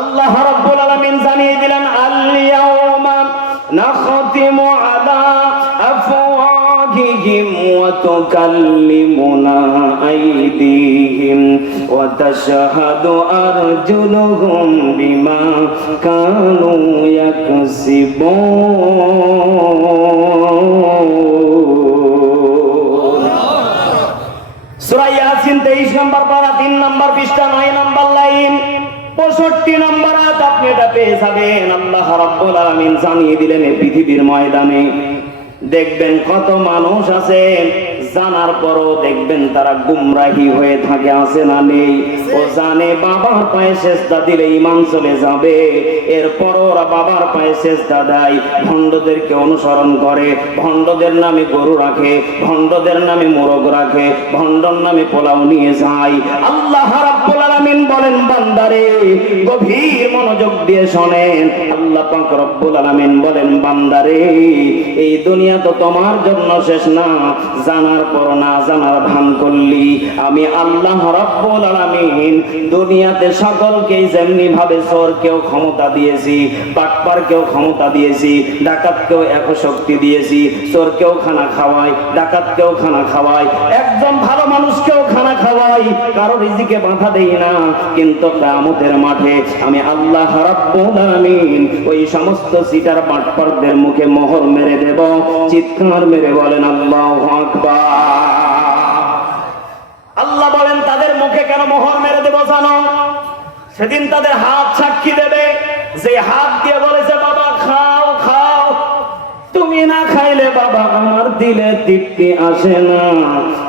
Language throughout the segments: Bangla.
আল্লাহ রাব্বুল আলামিন জানিয়ে দিলেন আল ইয়াউমা নাখতিমু আলা أفواههم وتكلمنا أيديهم وتشهد أرجلهم بما كانوا يكسبون سورة ياسين 23 نمبر 3 نمبر 9 نمبر 9 পঁয়ষট্টি নম্বর আয়াত আপনি এটা পেয়ে যাবেন। আল্লাহ রাব্বুল আলামিন জানিয়ে দিলেন পৃথিবীর ময়দানে দেখবেন কত মানুষ আছে জানার পরও দেখবেন তারা গুমরাহি হয়ে থাকে, আছে না নেই। ও জানে বাবার পায়ে সেজদা দিলে ইমান চলে যাবে। এরপর ওরা বাবার পায়ে সেজদা দেয়। ভণ্ডদেরকে অনুসরণ করে। ভণ্ডদের নামে গরু রাখে, ভণ্ডদের নামে মোরগ রাখে, ভণ্ডর নামে পোলাও নিয়ে যায়। আল্লাহ রাব্বুল আলামিন বলেন, বান্দারে, গভীর মনোযোগ দিয়ে শোনেন। আল্লাহ পাক রব্বুল আলামিন বলেন, বান্দারে এই দুনিয়া তো তোমার জন্য শেষ না। জানার পর না জানার ভান করলি। আমি আল্লাহ রব্বুল আলামিন দুনিয়াতে সকলকে যেমনি ভাবে চোরকেও ক্ষমতা দিয়েছি, বাটপারকেও ক্ষমতা দিয়েছি, ডাকাতকেও এক শক্তি দিয়েছি, চোরকেও খানা খাওয়াই, ডাকাতকেও খানা খাওয়াই, একজন ভালো মানুষকেও খানা খাওয়াই, কারও রিজিকে বাধা দেই না। কিন্তু কিয়ামতের মাঠে আমি আল্লাহ রাব্বুল আলামিন ওই সমস্ত সিটার বাটপারদের মুখে মোহর মেরে দেব। চিৎকার মেরে বলেন, আল্লাহ আল্লাহ বলেন, তাদের মুখে কেন মোহর মেরে দেবো জানো? সেদিন তাদের হাত সাক্ষী দেবে। যে হাত দিয়ে বলেছে, বাবা, খাও খাও। তুমি না খাইলে বাবা দিলে তৃপ্তি আসে না।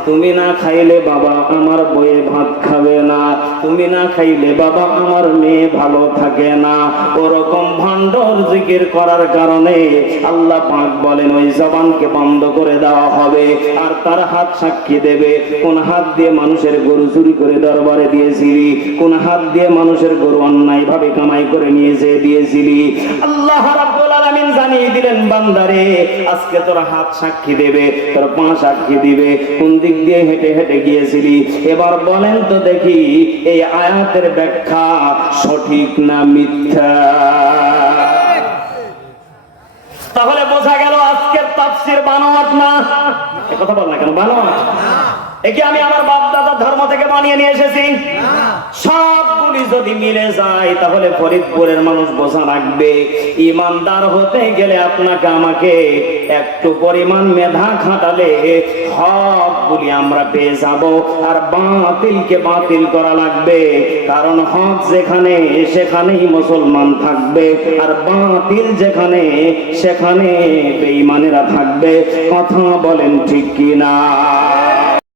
তুমি না খাইলে বাবা আমার বইয়ে ভাত খাবে না। তুমি না খাইলে বাবা আমার মেয়ে ভালো থাকে না। ওরকম ভণ্ডর জিকির করার কারণে আল্লাহ পাক বলেন, ওই জবানকে বন্ধ করে দেওয়া হবে। আর তার হাত সাক্ষী দেবে, কোন হাত দিয়ে মানুষের গরু চুরি করে দরবারে দিয়েছিলি? কোন হাত দিয়ে মানুষের গরু অন্যায় ভাবে কামাই করে নিয়ে যেয়ে দিয়েছিলি? আল্লাহ জানিয়ে দিলেন, বান্দারে, আজকে তোর হাত সাক্ষী দেবে, তোর পা সাক্ষী দিবে, কোন দিক দিয়ে হেঁটে হেঁটে গিয়েছিলি? এবার বলেন তো দেখি, এই আয়াতের ব্যাখ্যা সঠিক না মিথ্যা? তাহলে বোঝা গেল আজকের তাফসির বানোয়াট না? কথা বল না কেন, বানোয়াট? একে আমি আমার বাপ দাদা ধর্ম থেকে বানিয়ে নিয়ে এসেছি? সবগুলি যদি মিলে যায়, তাহলে ফরিদপুরের মানুষ বোঝা রাখবে ইমানদার হতে গেলে আপনাকে আমাকে একটু পরিমাণ মেধা খাটালে হকগুলি আমরা পেয়ে যাব, আর বাতিলকে বাতিল করা লাগবে, কারণ হক যেখানে, সেখানেই মুসলমান থাকবে, আর বাতিল যেখানে, সেখানে বেঈমানেরা থাকবে। কথা বলেন ঠিক কিনা?